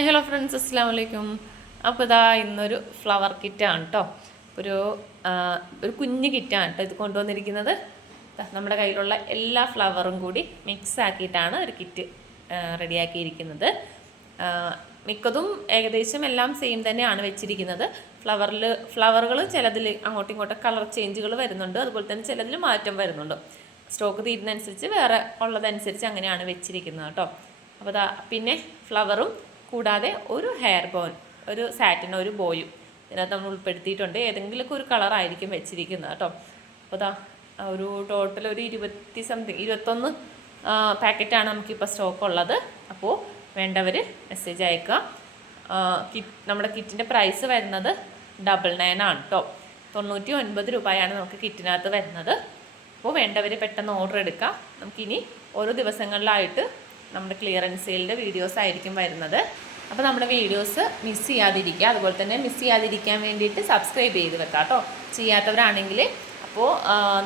Hi hello friends, അസ്സാം വലൈക്കും. അപ്പോൾ ഇതാ ഇന്നൊരു ഫ്ലവർ കിറ്റാണ് കേട്ടോ. ഒരു ഒരു കുഞ്ഞ് കിറ്റാണ് കേട്ടോ ഇത് കൊണ്ടുവന്നിരിക്കുന്നത്. നമ്മുടെ കയ്യിലുള്ള എല്ലാ ഫ്ലവറും കൂടി മിക്സ് ആക്കിയിട്ടാണ് ഒരു കിറ്റ് റെഡിയാക്കിയിരിക്കുന്നത്. മിക്കതും ഏകദേശം എല്ലാം സെയിം തന്നെയാണ് വെച്ചിരിക്കുന്നത്. ഫ്ലവറുകൾ ചിലതിൽ അങ്ങോട്ടും ഇങ്ങോട്ടും കളർ ചേഞ്ചുകൾ വരുന്നുണ്ട്, അതുപോലെ തന്നെ ചിലതിൽ മാറ്റം വരുന്നുണ്ട്. സ്റ്റോക്ക് തീരുന്നതനുസരിച്ച് വേറെ ഉള്ളതനുസരിച്ച് അങ്ങനെയാണ് വെച്ചിരിക്കുന്നത് കേട്ടോ. അപ്പോൾ പിന്നെ ഫ്ലവറും കൂടാതെ ഒരു ഹെയർ ബോൺ, ഒരു സാറ്റിൻ, ഒരു ബോയും ഇതിനകത്ത് നമ്മൾ ഉൾപ്പെടുത്തിയിട്ടുണ്ട്. ഏതെങ്കിലുമൊക്കെ ഒരു കളറായിരിക്കും വെച്ചിരിക്കുന്നത് കേട്ടോ. അപ്പോൾ ഒരു ടോട്ടൽ ഒരു 21 പാക്കറ്റാണ് നമുക്കിപ്പോൾ സ്റ്റോക്ക് ഉള്ളത്. അപ്പോൾ വേണ്ടവർ മെസ്സേജ് അയക്കുക. നമ്മുടെ കിറ്റിൻ്റെ പ്രൈസ് വരുന്നത് 99 ആണ് കേട്ടോ. 99 രൂപയാണ് നമുക്ക് കിറ്റിനകത്ത് വരുന്നത്. അപ്പോൾ വേണ്ടവർ പെട്ടെന്ന് ഓർഡർ എടുക്കുക. നമുക്കിനി ഓരോ ദിവസങ്ങളിലായിട്ട് നമ്മുടെ ക്ലിയറൻസ് സെയിലിൻ്റെ വീഡിയോസ് ആയിരിക്കും വരുന്നത്. അപ്പോൾ നമ്മുടെ വീഡിയോസ് മിസ് ചെയ്യാതിരിക്കുക. അതുപോലെ തന്നെ മിസ് ചെയ്യാതിരിക്കാൻ വേണ്ടിയിട്ട് സബ്സ്ക്രൈബ് ചെയ്ത് വെക്കാം കേട്ടോ, ചെയ്യാത്തവരാണെങ്കിൽ. അപ്പോൾ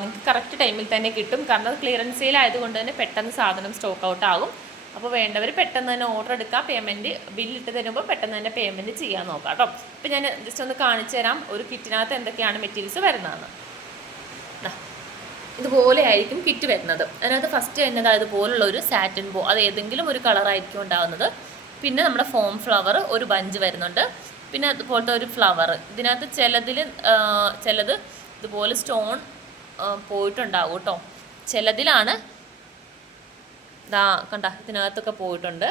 നിങ്ങൾക്ക് കറക്റ്റ് ടൈമിൽ തന്നെ കിട്ടും. കാരണം അത് ക്ലിയറൻസ് സെയിൽ ആയതുകൊണ്ട് തന്നെ പെട്ടെന്ന് സാധനം സ്റ്റോക്ക് ഔട്ട് ആകും. അപ്പോൾ വേണ്ടവർ പെട്ടെന്ന് തന്നെ ഓർഡർ എടുക്കുക. പേയ്മെൻറ്റ് ബില്ലിട്ട് തരുമ്പോൾ പെട്ടെന്ന് തന്നെ പേയ്മെൻറ്റ് ചെയ്യാൻ നോക്കാം കേട്ടോ. അപ്പോൾ ഞാൻ ജസ്റ്റ് ഒന്ന് കാണിച്ചു തരാം ഒരു കിറ്റിനകത്ത് എന്തൊക്കെയാണ് മെറ്റീരിയൽസ് വരുന്നതെന്ന്. ഇതുപോലെ ആയിരിക്കും കിറ്റ് വരുന്നത്. അതിനകത്ത് ഫസ്റ്റ് വരുന്നത് അതുപോലുള്ള ഒരു സാറ്റിൻ ബോ, അത് ഏതെങ്കിലും ഒരു കളറായിരിക്കും ഉണ്ടാകുന്നത്. പിന്നെ നമ്മുടെ ഫോം ഫ്ലവർ ഒരു ബഞ്ച് വരുന്നുണ്ട്. പിന്നെ അതുപോലത്തെ ഒരു ഫ്ലവർ. ഇതിനകത്ത് ചിലത് ഇതുപോലെ സ്റ്റോൺ പോയിട്ടുണ്ടാവും കേട്ടോ. ചിലതിലാണ് കണ്ട ഇതിനകത്തൊക്കെ പോയിട്ടുണ്ട്.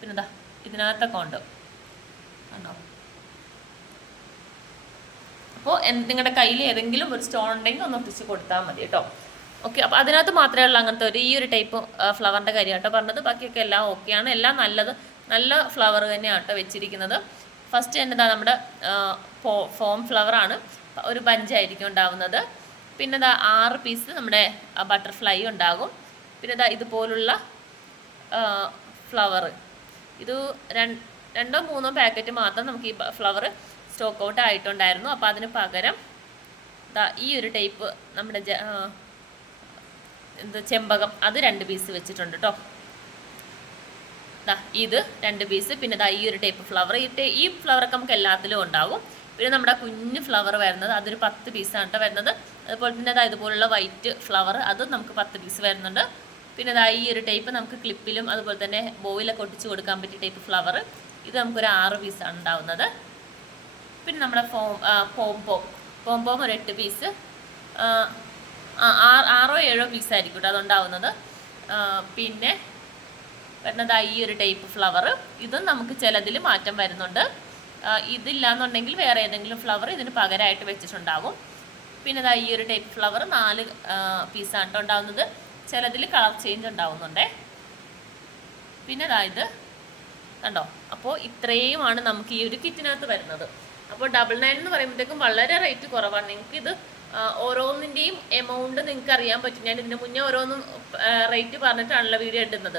പിന്നെ ഇതിനകത്തൊക്കെ ഉണ്ട് കണ്ടോ. അപ്പോൾ നിങ്ങളുടെ കയ്യിൽ ഏതെങ്കിലും ഒരു സ്റ്റോൺ ഉണ്ടെങ്കിൽ ഒന്ന് ഒട്ടിച്ച് കൊടുത്താൽ മതി കേട്ടോ. ഓക്കെ, അപ്പോൾ അതിനകത്ത് മാത്രമേ ഉള്ളൂ അങ്ങനത്തെ ഈ ഒരു ടൈപ്പ് ഫ്ലവറിൻ്റെ കാര്യം കേട്ടോ പറഞ്ഞത്. ബാക്കിയൊക്കെ എല്ലാം ഓക്കെയാണ്. എല്ലാം നല്ല ഫ്ലവർ തന്നെയാണ് കേട്ടോ വെച്ചിരിക്കുന്നത്. ഫസ്റ്റ് തന്നെ നമ്മുടെ ഫോം ഫ്ലവറാണ്, ഒരു ബഞ്ചായിരിക്കും ഉണ്ടാവുന്നത്. പിന്നെ 6 പീസ് നമ്മുടെ ബട്ടർഫ്ലൈ ഉണ്ടാകും. പിന്നെ ഇതുപോലുള്ള ഫ്ലവർ, ഇത് 2-3 പാക്കറ്റ് മാത്രം നമുക്ക് ഈ ഫ്ലവർ സ്റ്റോക്ക് ഔട്ട് ആയിട്ടുണ്ടായിരുന്നു. അപ്പോൾ അതിന് പകരം ഈ ഒരു ടൈപ്പ് നമ്മുടെ ചെമ്പകം, അത് 2 പീസ് വെച്ചിട്ടുണ്ട് കേട്ടോ. ഇത് 2 പീസ്. പിന്നെ ഈ ഒരു ടൈപ്പ് ഫ്ലവർ, ഈ ഫ്ലവറൊക്കെ നമുക്ക് എല്ലാത്തിലും ഉണ്ടാകും. പിന്നെ നമ്മുടെ കുഞ്ഞ് ഫ്ലവർ വരുന്നത് അതൊരു 10 പീസാണ് കേട്ടോ വരുന്നത്. അതുപോലെ തന്നെ ഇതുപോലുള്ള വൈറ്റ് ഫ്ലവർ, അത് നമുക്ക് 10 പീസ് വരുന്നുണ്ട്. പിന്നെ ഈ ഒരു ടൈപ്പ് നമുക്ക് ക്ലിപ്പിലും അതുപോലെ തന്നെ ബോയിലൊക്കെ ഒട്ടിച്ച് കൊടുക്കാൻ പറ്റിയ ടൈപ്പ് ഫ്ലവർ, ഇത് നമുക്കൊരു 6 പീസാണ് ഉണ്ടാവുന്നത്. പിന്നെ നമ്മുടെ പോംപോം ഒരു 8 പീസ്, 6-7 പീസായിരിക്കും കേട്ടോ അതുണ്ടാവുന്നത്. പിന്നെ വരുന്നത് ഈ ഒരു ടൈപ്പ് ഫ്ലവർ, ഇതും നമുക്ക് ചിലതിൽ മാറ്റം വരുന്നുണ്ട്. ഇതില്ലാന്നുണ്ടെങ്കിൽ വേറെ ഏതെങ്കിലും ഫ്ലവർ ഇതിന് പകരമായിട്ട് വെച്ചിട്ടുണ്ടാകും. പിന്നെ ഈ ഒരു ടൈപ്പ് ഫ്ലവർ 4 പീസാണ് കേട്ടോ ഉണ്ടാവുന്നത്. ചിലതിൽ കളർ ചേഞ്ച് ഉണ്ടാവുന്നുണ്ടേ. പിന്നെ ഇത് കണ്ടോ. അപ്പോൾ ഇത്രയുമാണ് നമുക്ക് ഈ ഒരു കിറ്റിനകത്ത് വരുന്നത്. അപ്പോൾ 99 എന്ന് പറയുമ്പോഴത്തേക്കും വളരെ റേറ്റ് കുറവാണ്. നിങ്ങൾക്ക് ഇത് ഓരോന്നിൻ്റെയും എമൗണ്ട് നിങ്ങൾക്ക് അറിയാൻ പറ്റും. ഞാൻ ഇതിന് മുന്നേ ഓരോന്നും റേറ്റ് പറഞ്ഞിട്ടാണല്ലോ വീഡിയോ ഇടുന്നത്.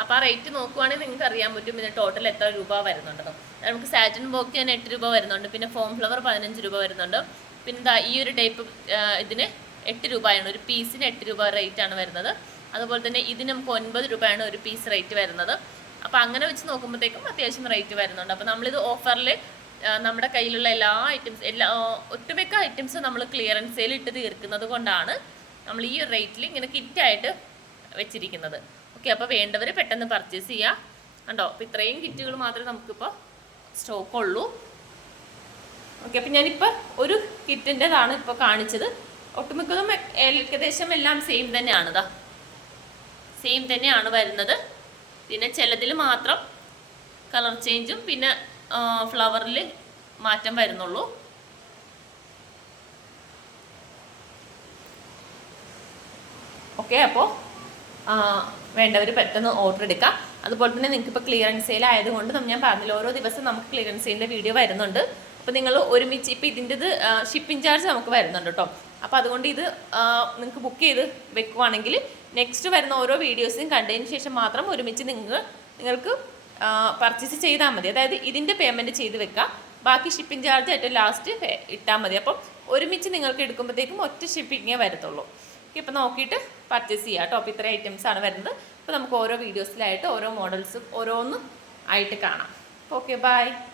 അപ്പോൾ ആ റേറ്റ് നോക്കുവാണെങ്കിൽ നിങ്ങൾക്ക് അറിയാൻ പറ്റും ഇതിന് ടോട്ടൽ എത്ര രൂപ വരുന്നുണ്ടെന്ന്. നമുക്ക് സാറ്റിൻ ബോക്ക് തന്നെ 8 രൂപ വരുന്നുണ്ട്. പിന്നെ ഫോം ഫ്ലവർ 15 രൂപ വരുന്നുണ്ട്. പിന്നെ ഈ ഒരു ടൈപ്പ് ഇതിന് 8 രൂപയാണ്, ഒരു പീസിന് 8 രൂപ റേറ്റാണ് വരുന്നത്. അതുപോലെ തന്നെ ഇതിന് നമുക്ക് 9 രൂപയാണ് ഒരു പീസ് റേറ്റ് വരുന്നത്. അപ്പോൾ അങ്ങനെ വെച്ച് നോക്കുമ്പോഴത്തേക്കും അത്യാവശ്യം റേറ്റ് വരുന്നുണ്ട്. അപ്പോൾ നമ്മളിത് ഓഫറിൽ നമ്മുടെ കയ്യിലുള്ള ഒട്ടുമിക്ക ഐറ്റംസ് നമ്മൾ ക്ലിയറൻസ് സെയിൽ ഇട്ട് തീർക്കുന്നത് കൊണ്ടാണ് നമ്മൾ ഈ റേറ്റിൽ ഇങ്ങനെ കിറ്റായിട്ട് വെച്ചിരിക്കുന്നത്. ഓക്കെ, അപ്പോൾ വേണ്ടവർ പെട്ടെന്ന് പർച്ചേസ് ചെയ്യുക കണ്ടോ. അപ്പോൾ ഇത്രയും കിറ്റുകൾ മാത്രമേ നമുക്കിപ്പോൾ സ്റ്റോക്ക് ഉള്ളൂ. ഓക്കെ, അപ്പോൾ ഞാനിപ്പോൾ ഒരു കിറ്റിൻ്റെതാണ് ഇപ്പോൾ കാണിച്ചത്. ഒട്ടുമിക്കതും ഏകദേശം എല്ലാം സെയിം തന്നെയാണ്, സെയിം തന്നെയാണ് വരുന്നത്. പിന്നെ ചിലതിൽ മാത്രം കളർ ചേഞ്ചും പിന്നെ ഫ്ലവറിൽ മാറ്റം വരുന്നുള്ളൂ. ഓക്കെ, അപ്പോൾ വേണ്ടവർ പെട്ടെന്ന് ഓർഡർ എടുക്കാം. അതുപോലെ തന്നെ നിങ്ങൾക്കിപ്പോൾ ക്ലിയറൻസ് സെയിൽ ആയതുകൊണ്ട് ഞാൻ പറഞ്ഞില്ല, ഓരോ ദിവസം നമുക്ക് ക്ലിയറൻസ് സെയിലിൻ്റെ വീഡിയോ വരുന്നുണ്ട്. അപ്പോൾ നിങ്ങൾ ഒരുമിച്ച് ഇപ്പോൾ ഇതിൻ്റെത് ഷിപ്പിംഗ് ചാർജ് നമുക്ക് വരുന്നുണ്ട് കേട്ടോ. അപ്പോൾ അതുകൊണ്ട് ഇത് നിങ്ങൾക്ക് ബുക്ക് ചെയ്ത് വെക്കുവാണെങ്കിൽ നെക്സ്റ്റ് വരുന്ന ഓരോ വീഡിയോസും കണ്ടതിന് ശേഷം മാത്രം ഒരുമിച്ച് നിങ്ങൾക്ക് പർച്ചേസ് ചെയ്താൽ മതി. അതായത് ഇതിൻ്റെ പേയ്മെൻറ്റ് ചെയ്ത് വെക്കുക, ബാക്കി ഷിപ്പിംഗ് ചാർജ് ഏറ്റവും ലാസ്റ്റ് ഇട്ടാൽ മതി. അപ്പം ഒരുമിച്ച് നിങ്ങൾക്ക് എടുക്കുമ്പോഴത്തേക്കും ഒറ്റ ഷിപ്പിങ്ങേ വരത്തുള്ളൂ. ഇപ്പോൾ നോക്കിയിട്ട് പർച്ചേസ് ചെയ്യാം കേട്ടോ. അപ്പോൾ ഇത്ര ഐറ്റംസാണ് വരുന്നത്. അപ്പോൾ നമുക്ക് ഓരോ വീഡിയോസിലായിട്ട് ഓരോ മോഡൽസും ഓരോന്നും ആയിട്ട് കാണാം. Okay, by.